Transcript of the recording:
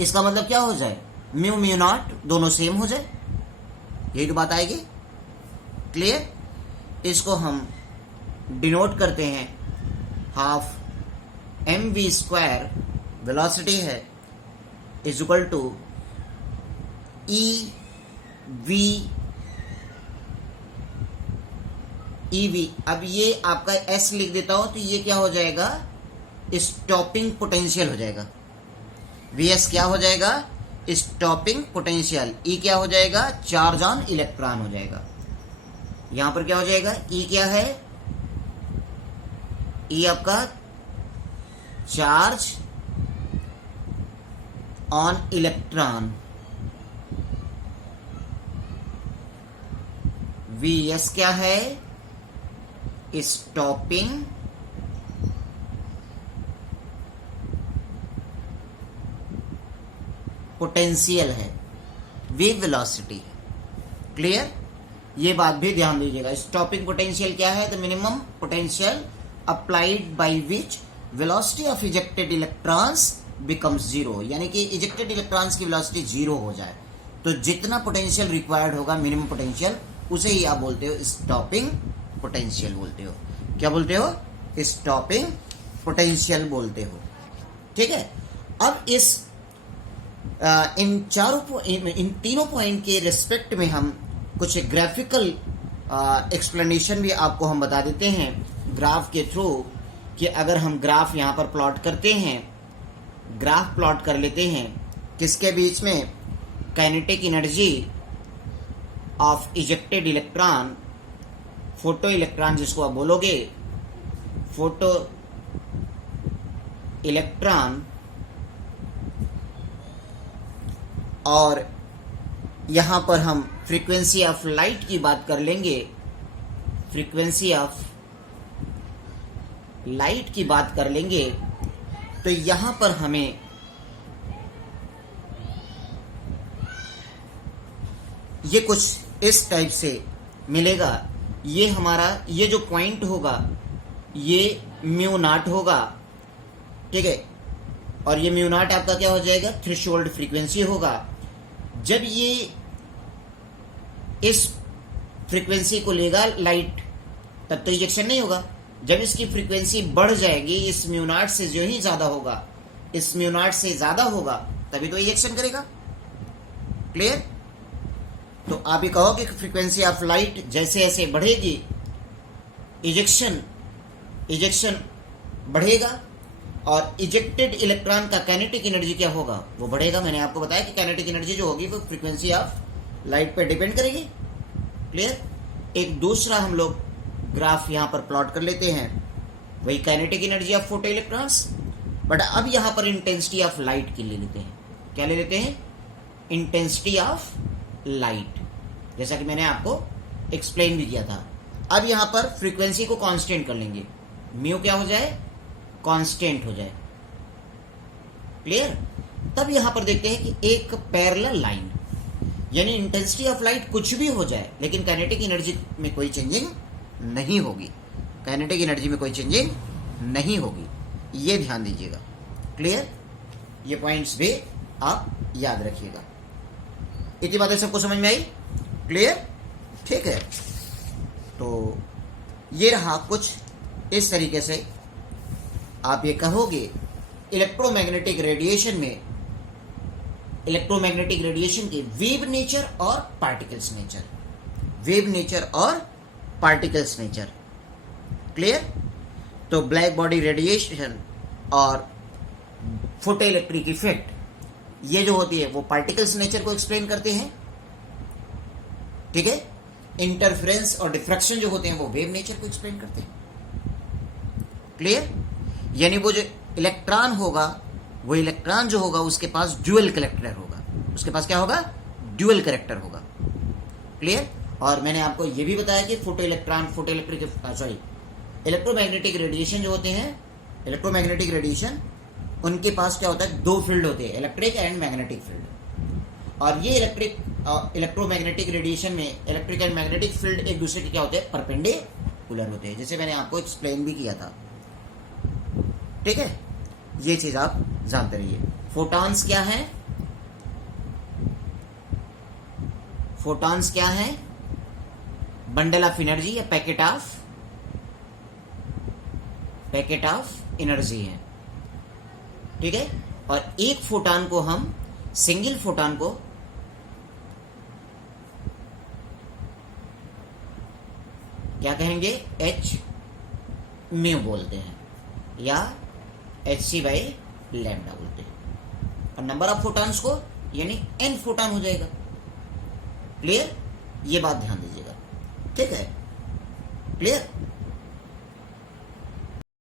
इसका मतलब क्या हो जाए, म्यू म्यू नॉट दोनों सेम हो जाए, यही तो बात आएगी। क्लियर? इसको हम डिनोट करते हैं half M V square, velocity है, is equal to E V. अब ये आपका एस लिख देता हूं तो ये क्या हो जाएगा, स्टॉपिंग पोटेंशियल हो जाएगा। वी एस क्या हो जाएगा, स्टॉपिंग पोटेंशियल। ई क्या हो जाएगा, चार्ज ऑन इलेक्ट्रॉन हो जाएगा। यहां पर क्या हो जाएगा, ई क्या है, ई आपका charge on electron. V S क्या है, स्टॉपिंग पोटेंशियल है, वेव वेलोसिटी है। क्लियर? ये बात भी ध्यान दीजिएगा। स्टॉपिंग पोटेंशियल क्या है, the minimum potential applied by which velocity of ejected electrons becomes zero, यानी कि इजेक्टेड इलेक्ट्रॉन्स की वेलोसिटी जीरो हो जाए तो जितना पोटेंशियल रिक्वायर्ड होगा, मिनिमम पोटेंशियल, उसे ही आप बोलते हो स्टॉपिंग पोटेंशियल बोलते हो। क्या बोलते हो, स्टॉपिंग पोटेंशियल बोलते हो। ठीक है? अब इन तीनों पॉइंट के रिस्पेक्ट में हम कुछ ग्राफिकल एक्सप्लेनेशन भी आपको हम बता देते हैं ग्राफ के थ्रू, कि अगर हम ग्राफ यहां पर प्लॉट करते हैं, ग्राफ प्लॉट कर लेते हैं किसके बीच में, kinetic energy of ejected electron, photo electron जिसको आप बोलोगे, फोटो इलेक्ट्रॉन, और यहां पर हम फ्रीक्वेंसी ऑफ लाइट की बात कर लेंगे, फ्रीक्वेंसी ऑफ लाइट की बात कर लेंगे, तो यहां पर हमें ये कुछ इस टाइप से मिलेगा। ये हमारा ये जो पॉइंट होगा ये म्यू नॉट होगा, ठीक है, और ये म्यू नॉट आपका क्या हो जाएगा, थ्रेशोल्ड फ्रीक्वेंसी होगा। जब ये इस फ्रीक्वेंसी को लेगा लाइट, तब तो इजेक्शन नहीं होगा। जब इसकी फ्रीक्वेंसी बढ़ जाएगी, इस म्यू नॉट से जो ही ज्यादा होगा, इस म्यू नॉट से ज्यादा होगा, तभी तो इजेक्शन करेगा। क्लियर? तो आप ये कहो कि फ्रीक्वेंसी ऑफ लाइट जैसे जैसे बढ़ेगी, इजेक्शन बढ़ेगा, और इजेक्टेड इलेक्ट्रॉन का काइनेटिक एनर्जी क्या होगा, वो बढ़ेगा। मैंने आपको बताया कि काइनेटिक एनर्जी जो होगी वो फ्रीक्वेंसी ऑफ लाइट पे डिपेंड करेगी। क्लियर? एक दूसरा हम लोग ग्राफ यहां पर प्लॉट कर लेते हैं, वही kinetic energy of photo electrons, but अब यहां पर इंटेंसिटी ऑफ लाइट की ले लेते हैं। क्या ले लेते हैं, इंटेंसिटी ऑफ लाइट, जैसा कि मैंने आपको एक्सप्लेन भी किया था। अब यहां पर फ्रीक्वेंसी को कांस्टेंट कर लेंगे, म्यू क्या हो जाए, कांस्टेंट हो जाए। क्लियर? तब यहां पर देखते हैं कि एक पैरेलल लाइन, यानी इंटेंसिटी ऑफ लाइट कुछ भी हो जाए, लेकिन काइनेटिक एनर्जी में कोई चेंजिंग नहीं होगी, काइनेटिक एनर्जी में कोई चेंजिंग नहीं होगी, ये ध्यान दीजिएगा। क्लियर? ये पॉइंट्स भी आप याद रखिएगा। इतनी बातें सबको समझ में आई? क्लियर? ठीक है, तो ये रहा कुछ इस तरीके से आप ये कहोगे इलेक्ट्रोमैग्नेटिक रेडिएशन में, इलेक्ट्रोमैग्नेटिक रेडिएशन के वेव नेचर और पार्टिकल्स नेचर, वेव नेचर और पार्टिकल्स नेचर। क्लियर? तो ब्लैक बॉडी रेडिएशन और फोटो इलेक्ट्रिक इफेक्ट, ये जो होती है वो पार्टिकल्स नेचर को एक्सप्लेन करते हैं। ठीक है? इंटरफेरेंस और डिफ्रैक्शन जो होते हैं वो वेव नेचर को एक्सप्लेन करते हैं। क्लियर? यानी वो जो इलेक्ट्रॉन होगा, वो इलेक्ट्रॉन जो होगा उसके पास ड्यूअल करेक्टर होगा, उसके पास क्या होगा, ड्यूअल करेक्टर होगा। क्लियर? और मैंने आपको ये भी बताया कि इलेक्ट्रोमैग्नेटिक रेडिएशन जो होते हैं, इलेक्ट्रोमैग्नेटिक रेडिएशन, उनके पास क्या होता है, दो फील्ड होते हैं, इलेक्ट्रिक एंड मैग्नेटिक फील्ड। और ये इलेक्ट्रोमैग्नेटिक रेडिएशन में इलेक्ट्रिक एंड मैग्नेटिक फील्ड एक दूसरे के क्या होते हैं, परपेंडिकुलर होते हैं, जैसे मैंने आपको एक्सप्लेन भी किया था। ठीक है? ये चीज आप जानते रहिए। फोटॉन्स क्या है, फोटॉन्स क्या है? बंडल ऑफ एनर्जी या पैकेट ऑफ एनर्जी है, ठीक है। और एक फोटॉन को हम, सिंगल फोटॉन को क्या कहेंगे? एच म्यू बोलते हैं या hc/लैम्डा बोलते हैं। और नंबर ऑफ फोटॉन्स को यानी n फोटॉन हो जाएगा। क्लियर? ये बात ध्यान दीजिएगा, ठीक है? क्लियर?